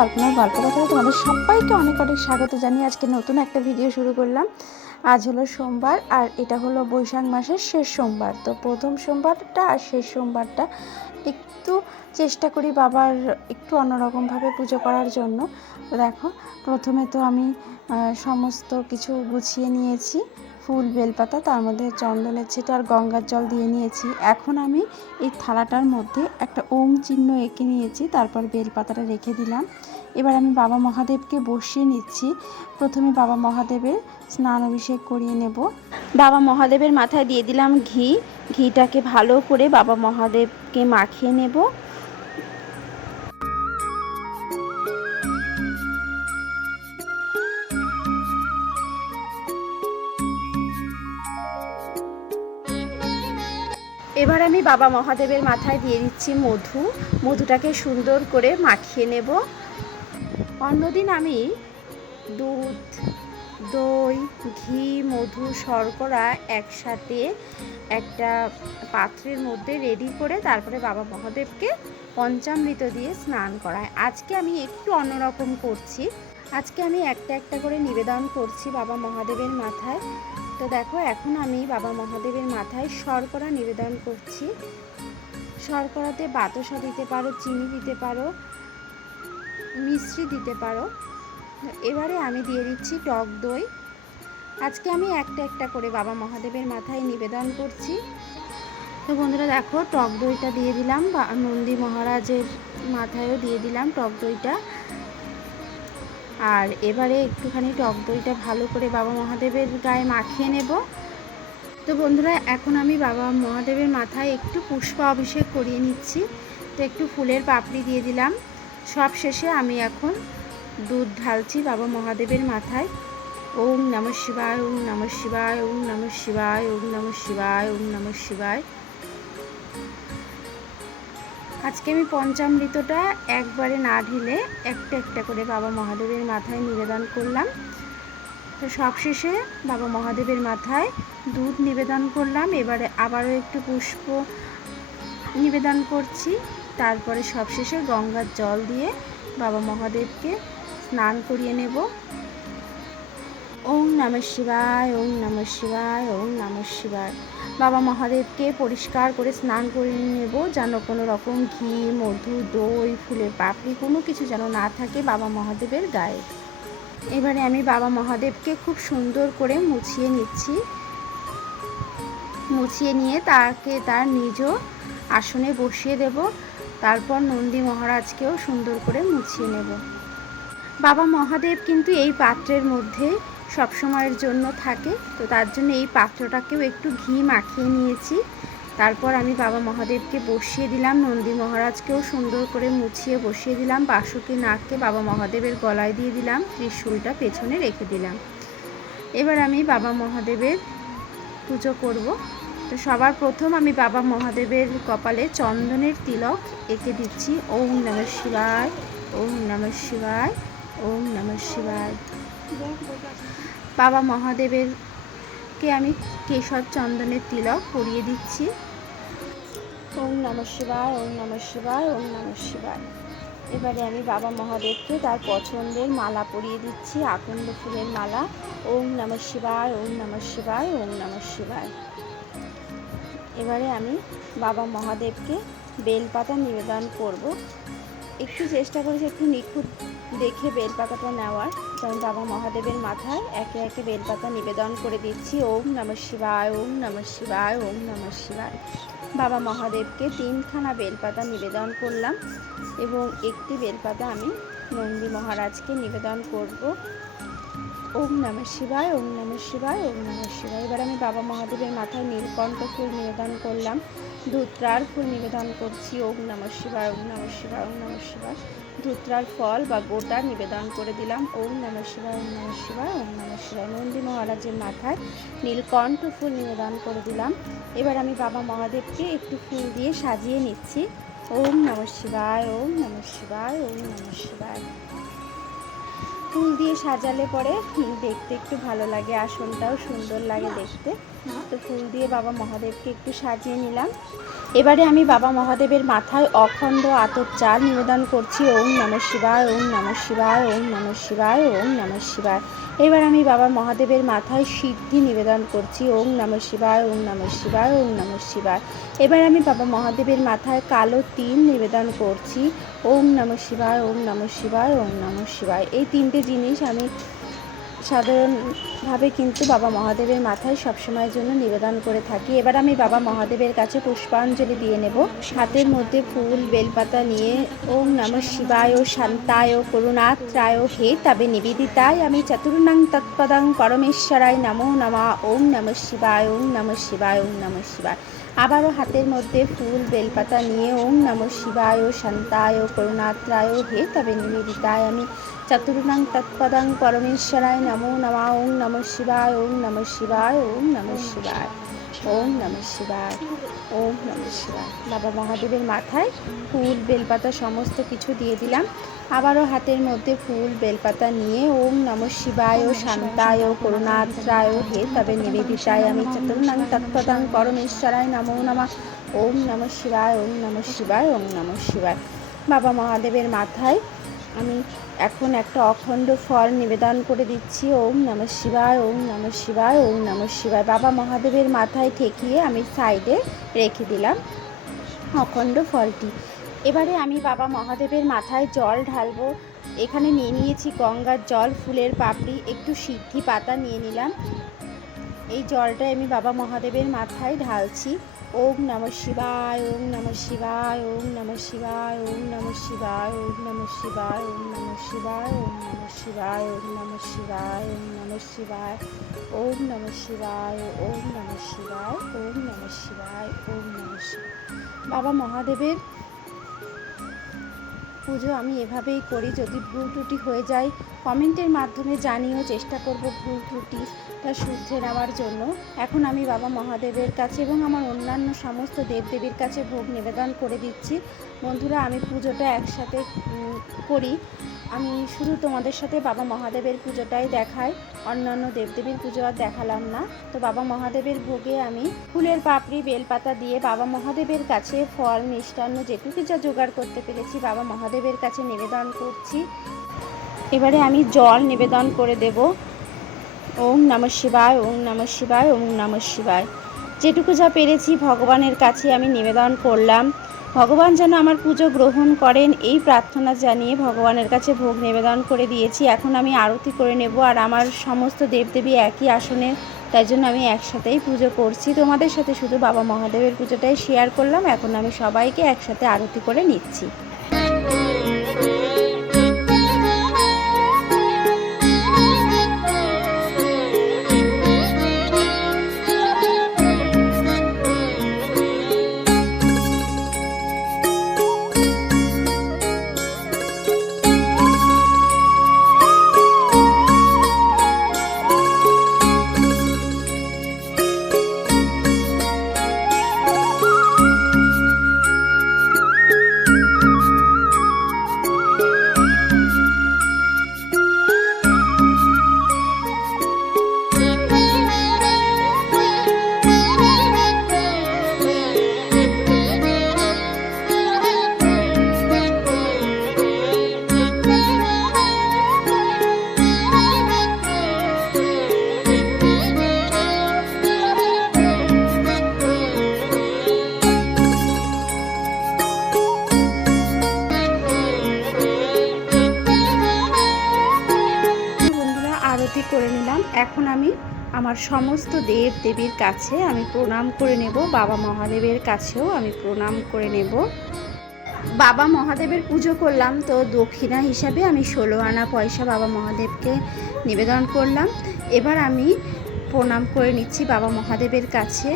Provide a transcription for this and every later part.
কল্পনার গল্প কথা তোমাদের সবাইকে অনেক অনেক স্বাগত জানিয়ে আজকে নতুন একটা ভিডিও শুরু করলাম। আজ হলো সোমবার আর এটা হলো বৈশাখ মাসের শেষ সোমবার। তো প্রথম সোমবারটা আর শেষ সোমবারটা একটু চেষ্টা করি বাবার একটু অন্যরকমভাবে পুজো করার জন্য। দেখো, প্রথমে তো আমি সমস্ত কিছু গুছিয়ে নিয়েছি। ফুল, বেলপাতা, তার মধ্যে চন্দনের ছিটা আর গঙ্গার জল দিয়ে নিয়েছি। এখন আমি এই থালাটার মধ্যে একটা ওম চিহ্ন এঁকে নিয়েছি, তারপর বেলপাতাটা রেখে দিলাম। এবার আমি বাবা মহাদেবকে বসিয়ে নিচ্ছি। প্রথমে বাবা মহাদেবের স্নান অভিষেক করিয়ে নেব। বাবা মহাদেবের মাথায় দিয়ে দিলাম ঘি। ঘিটাকে ভালো করে বাবা মহাদেবকে মাখিয়ে নেব। আমি বাবা মহাদেবের মাথায় দিয়ে দিচ্ছি মধু। মধুটাকে সুন্দর করে মাখিয়ে নেব। অন্যদিন আমি দুধ, দই, ঘি, মধু, শর্করা একসাথে একটা পাত্রের মধ্যে রেডি করে তারপরে বাবা মহাদেবকে পঞ্চামৃত দিয়ে স্নান করায় আজকে আমি একটু অন্যরকম করছি। আজকে আমি একটা একটা করে নিবেদন করছি বাবা মহাদেবের মাথায়। তো দেখো, এখন আমি বাবা মহাদেবের মাথায় শর্করা নিবেদন করছি। শর্করাতে বাতাসা দিতে পারো, চিনি দিতে পারো মিশ্রি দিতে পারো। এবারে আমি দিয়ে দিচ্ছি টক দই। আজকে আমি একটা একটা করে বাবা মহাদেবের মাথায় নিবেদন করছি। তো বন্ধুরা দেখো, টক দইটা দিয়ে দিলাম বা নন্দী মহারাজের মাথায়ও দিয়ে দিলাম টক দইটা। আর এবারে একটুখানি টক দইটা ভালো করে বাবা মহাদেবের গায়ে মাখিয়ে নেব। তো বন্ধুরা, এখন আমি বাবা মহাদেবের মাথায় একটু পুষ্প অভিষেক করিয়ে নিচ্ছি। তো একটু ফুলের পাপড়ি দিয়ে দিলাম। সব শেষে আমি এখন দুধ ঢালছি বাবা মহাদেবের মাথায়। ওম নম শিবায়, ওম নম শিবায়, ওম নম শিবায়, ওম নম শিবায়, ওম নম শিবায়। আজকে আমি পঞ্চামৃতটা একবারে না ঢেলে একটা একটা করে বাবা মহাদেবের মাথায় নিবেদন করলাম। তো সবশেষে বাবা মহাদেবের মাথায় দুধ নিবেদন করলাম। এবারে আবারও একটু পুষ্প নিবেদন করছি। তারপরে সবশেষে গঙ্গার জল দিয়ে বাবা মহাদেবকে স্নান করিয়ে নেব। ওম নম শিবায়, ওম নম শিবায়, ওম নম শিবায়। বাবা মহাদেবকে পরিষ্কার করে স্নান করে নেব যেন কোনো রকম ঘি, মধু, দই, ফুলের পাপড়ি কোনো কিছু যেন না থাকে বাবা মহাদেবের গায়ে। এবারে আমি বাবা মহাদেবকে খুব সুন্দর করে মুছিয়ে নিচ্ছি। মুছিয়ে নিয়ে তাকে তার নিজ আসনে বসিয়ে দেব। তারপর নন্দী মহারাজকেও সুন্দর করে মুছিয়ে নেব। বাবা মহাদেব কিন্তু এই পাত্রের মধ্যে সবসময়ের জন্য থাকে। তো তার জন্য এই পাত্রটাকেও একটু ঘি মাখিয়ে নিয়েছি। তারপর আমি বাবা মহাদেবকে বসিয়ে দিলাম, নন্দী মহারাজকেও সুন্দর করে মুছিয়ে বসিয়ে দিলাম, বাসুকি নাককে বাবা মহাদেবের গলায় দিয়ে দিলাম, ত্রিশূলটা পেছনে রেখে দিলাম। এবার আমি বাবা মহাদেবের পুজো করব। তো সবার প্রথম আমি বাবা মহাদেবের কপালে চন্দনের তিলক এঁকে দিচ্ছি। ওম নম শিবায়, ওম নম শিবায়, ওম নম শিবায়। বাবা মহাদেবেরকে আমি কেশর চন্দনের তিলক পরিয়ে দিচ্ছি। ওম নম শিবায়, ওম নম শিবায়, ওম নম শিবায়। এবারে আমি বাবা মহাদেবকে তার পছন্দের মালা পরিয়ে দিচ্ছি, আকন্দ ফুলের মালা। ওম নম শিবায়, ওম নম শিবায়, ওম নম শিবায়। এবারে আমি বাবা মহাদেবকে বেলপাতা নিবেদন করব। একটু চেষ্টা করেছি একটু নিখুঁত দেখে বেলপাতাটা নেওয়ার, কারণ বাবা মহাদেবের মাথায় একে একে বেলপাতা নিবেদন করে দিচ্ছি। ওম নম শিবায়, ওম নম শিবায়, ওম নম শিবায়। বাবা মহাদেবকে তিনখানা বেলপাতা নিবেদন করলাম এবং একটি বেলপাতা আমি নন্দী মহারাজকে নিবেদন করব। ওম নম শিবায়, ওম নম শিবায়, ওম নম শিবায়। এবার আমি বাবা মহাদেবের মাথায় নীলকণ্ঠ ফুল নিবেদন করলাম। ধুত্রার ফুল নিবেদন করছি। ওম নম শিবায়, ওম নম শিবায়, ওম নম শিবায়। ধুত্রার ফল বা গোটা নিবেদন করে দিলাম। ওম নম শিবায়, ওম নম শিবায়, ওম নম শিবায়। নন্দী মহারাজের মাথায় নীলকণ্ঠ ফুল নিবেদন করে দিলাম। এবার আমি বাবা মহাদেবকে একটু ফুল দিয়ে সাজিয়ে নিচ্ছি। ওম নম শিবায়, ওম নম শিবায়, ওম নম শিবায়। ফুল দিয়ে সাজালে পরে দেখতে একটু ভালো লাগে, আসনটাও সুন্দর লাগে দেখতে। তো ফুল দিয়ে বাবা মহাদেবকে একটু সাজিয়ে নিলাম। এবারে আমি বাবা মহাদেবের মাথায় অখণ্ড আতর চাল নিবেদন করছি, ওম নম শিবায়, ওম নম শিবায়, ওম নম শিবায়, ওম নম শিবায়। এবার আমি বাবা মহাদেবের মাথায় সিদ্ধি নিবেদন করছি। ওম নম শিবায় ওম নম শিবায় ওম নম শিবায়। এবার আমি বাবা মহাদেবের মাথায় কালো তিন নিবেদন করছি। ওম নম শিবায় ওম নম শিবায় ওম নম শিবায়। এই তিনটে জিনিস আমি সাধারণভাবে কিন্তু বাবা মহাদেবের মাথায় সবসময়ের জন্য নিবেদন করে থাকি। এবার আমি বাবা মহাদেবের কাছে পুষ্পাঞ্জলি দিয়ে নেব। হাতের মধ্যে ফুল, বেলপাতা নিয়ে ওম নম শিবায়, শান্তায়, করুণাত্রায়, হে তবে নিবেদিতায়, আমি চতুর্ণাং তৎপদং পরমেশ্বরায় নমো নমা, ওম নম শিবায়, ওম নম শিবায়, ওম নম শিবায়। আবারও হাতের মধ্যে ফুল, বেলপাতা নিয়ে ওম নম শিবায়, শান্তায়, করুণাত্রায়, হে তবে নিবেদিতায়, আমি চতুর্ণাং তৎপদং পরমেশ্বরায় নমো নমা ওম নম শিবায় ওম নম শিবায় ওম নম শিবায় ওম নম শিবায় ওম নম শিবায় বাবা মহাদেবের মাথায় ফুল বেলপাতা সমস্ত কিছু দিয়ে দিলাম আবারও হাতের মধ্যে ফুল বেলপাতা নিয়ে ওম নম শিবায় ও শান্তায় ও করুণাত্রায় হে তবে নিবেদিতায় আমি চতুর্ণাং তৎপদং পরমেশ্বরায় নমো নমা ওম নম শিবায় ওম নম শিবায় ওম নম শিবায় বাবা মহাদেবের মাথায় আমি এখন একটা অখণ্ড ফল নিবেদন করে দিচ্ছি। ওম নম শিবায়, ওম নম শিবায়, ওম নম শিবায়। বাবা মহাদেবের মাথায় ঠেকিয়ে আমি সাইডে রেখে দিলাম অখণ্ড ফলটি। এবারে আমি বাবা মহাদেবের মাথায় জল ঢালবো। এখানে নিয়ে নিয়েছি গঙ্গার জল, ফুলের পাপড়ি, একটু সিদ্ধি পাতা নিয়ে নিলাম। এই জলটা আমি বাবা মহাদেবের মাথায় ঢালছি। ওম নম শিবায় ওম নম শিবায় ওম নম শিবায় ওম নম শিবায় ওম নম শিবায় ওম নম শিবায় ওম নম শিবায় ওম নম শিবায় ওম নম শিবায় ওম নম শিবায় ওম নম শিবায় ওম নম শিবায় ওম নম শিবায় বাবা মহাদেবের পুজো আমি এভাবেই করি যদি ভুল ত্রুটি হয়ে যায় কমেন্টের মাধ্যমে জানিও চেষ্টা করব ভুল ত্রুটিটা শুধরে নেওয়ার জন্য। এখন আমি বাবা মহাদেবের কাছে এবং আমার অন্যান্য সমস্ত দেবদেবীর কাছে ভোগ নিবেদন করে দিচ্ছি। বন্ধুরা, আমি পুজোটা একসাথে করি। আমি শুধু তোমাদের সাথে বাবা মহাদেবের পুজোটাই দেখাই, অন্যান্য দেবদেবীর পুজো আর দেখালাম না। তো বাবা মহাদেবের ভোগে আমি ফুলের পাপড়ি, বেলপাতা দিয়ে বাবা মহাদেবের কাছে ফল, মিষ্টান্ন, যেটুকু যা জোগাড় করতে পেরেছি, বাবা মহাদেবের কাছে নিবেদন করছি। এবারে আমি জল নিবেদন করে দেব। ওম নম শিবায়, ওম নম শিবায়, ওম নম শিবায়। যেটুকু যা পেরেছি ভগবানের কাছে আমি নিবেদন করলাম। ভগবান যেন আমার পুজো গ্রহণ করেন, এই প্রার্থনা জানিয়ে ভগবানের কাছে ভোগ নিবেদন করে দিয়েছি। এখন আমি আরতি করে নেব আর আমার সমস্ত দেবদেবী একই আসনে, তাই জন্য আমি একসাথেই পুজো করছি। তোমাদের সাথে শুধু বাবা মহাদেবের পুজোটাই শেয়ার করলাম, এখন আমি সবাইকে একসাথে আরতি করে নিচ্ছি। সমস্ত দেব দেবীর কাছে আমি প্রণাম করে নেব, বাবা মহাদেবের কাছেও আমি প্রণাম করে নেব। বাবা মহাদেবের পুজো করলাম তো দক্ষিণা হিসাবে আমি ষোলো আনা পয়সা বাবা মহাদেবকে নিবেদন করলাম। এবার আমি প্রণাম করে নিচ্ছি বাবা মহাদেবের কাছে।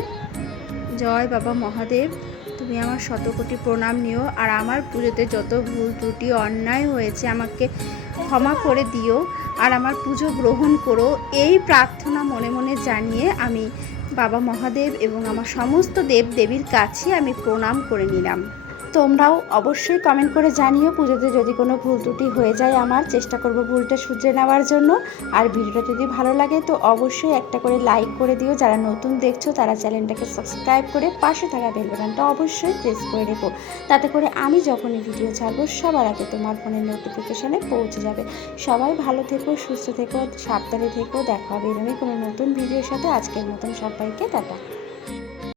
জয় বাবা মহাদেব, তুমি আমার শতকোটি প্রণাম নিও আর আমার পুজোতে যত ভুল ত্রুটি, অন্যায় হয়েছে আমাকে ক্ষমা করে দিও। আর আমার পুজো গ্রহণ করো, এই প্রার্থনা মনে মনে জানিয়ে আমি বাবা মহাদেব এবং আমার সমস্ত দেব দেবীর কাছে আমি প্রণাম করে নিলাম। তোমরাও অবশ্যই কমেন্ট করে জানিও পুজোতে যদি কোনো ভুল ত্রুটি হয়ে যায় আমার, চেষ্টা করব ভুলটা শুধরে নেওয়ার জন্য। আর ভিডিওটা যদি ভালো লাগে তো অবশ্যই একটা করে লাইক করে দিও। যারা নতুন দেখছ তারা চ্যানেলটাকে সাবস্ক্রাইব করে পাশে থাকা বেল বাটনটা অবশ্যই প্রেস করে রেখো। তাতে করে আমি যখনই ভিডিও ছাড়বো সবার আগে তোমার ফোনের নোটিফিকেশানে পৌঁছে যাবে। সবাই ভালো থেকো, সুস্থ থেকো, সাবধানে থেকো। দেখা হবে এরকমই কোনো নতুন ভিডিওর সাথে। আজকের মতন সবাইকে টাটা।